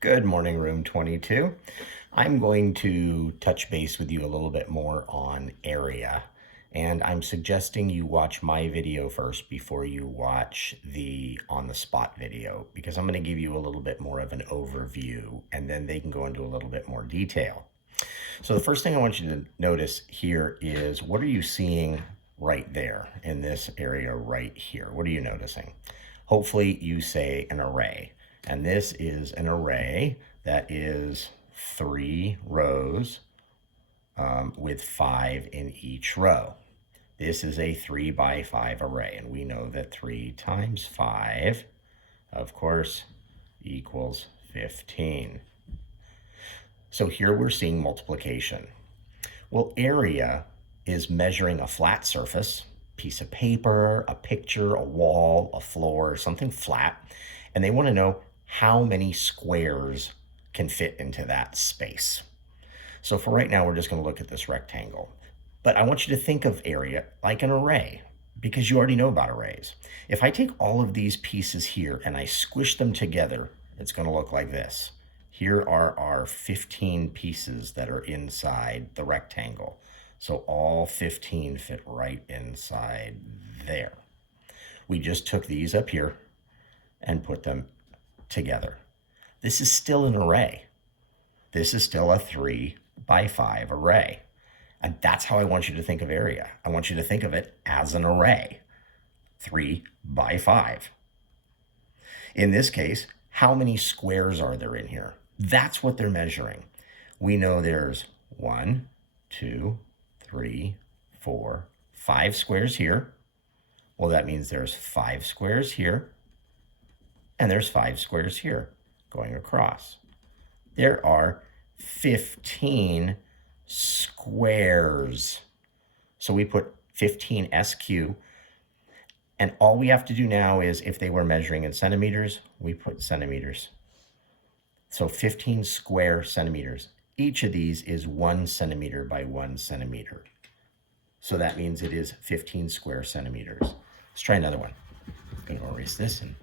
Good morning, room 22. I'm going to touch base with you a little bit more on area, and I'm suggesting you watch my video first before you watch the on the spot video, because I'm going to give you a little bit more of an overview, and then they can go into a little bit more detail. So the first thing I want you to notice here is, what are you seeing right there in this area right here? What are you noticing? Hopefully you say an array. And this is an array that is 3 rows with 5 in each row. This is a 3 by 5 array, and we know that 3 times 5, of course, equals 15. So here we're seeing multiplication. Well, area is measuring a flat surface, piece of paper, a picture, a wall, a floor, something flat, and they want to know how many squares can fit into that space. So for right now, we're just going to look at this rectangle. But I want you to think of area like an array, because you already know about arrays. If I take all of these pieces here and I squish them together, it's going to look like this. Here are our 15 pieces that are inside the rectangle. So all 15 fit right inside there. We just took these up here and put them together. This is still an array. This is still a 3 by 5 array. And that's how I want you to think of area. I want you to think of it as an array, 3 by 5. In this case, how many squares are there in here? That's what they're measuring. We know there's 1, 2, 3, 4, 5 squares here. Well, that means there's 5 squares here, and there's 5 squares here going across. There are 15 squares. So we put 15 SQ, and all we have to do now is, if they were measuring in centimeters, we put centimeters. So 15 square centimeters. Each of these is 1 centimeter by 1 centimeter. So that means it is 15 square centimeters. Let's try another one. I'm going to erase this and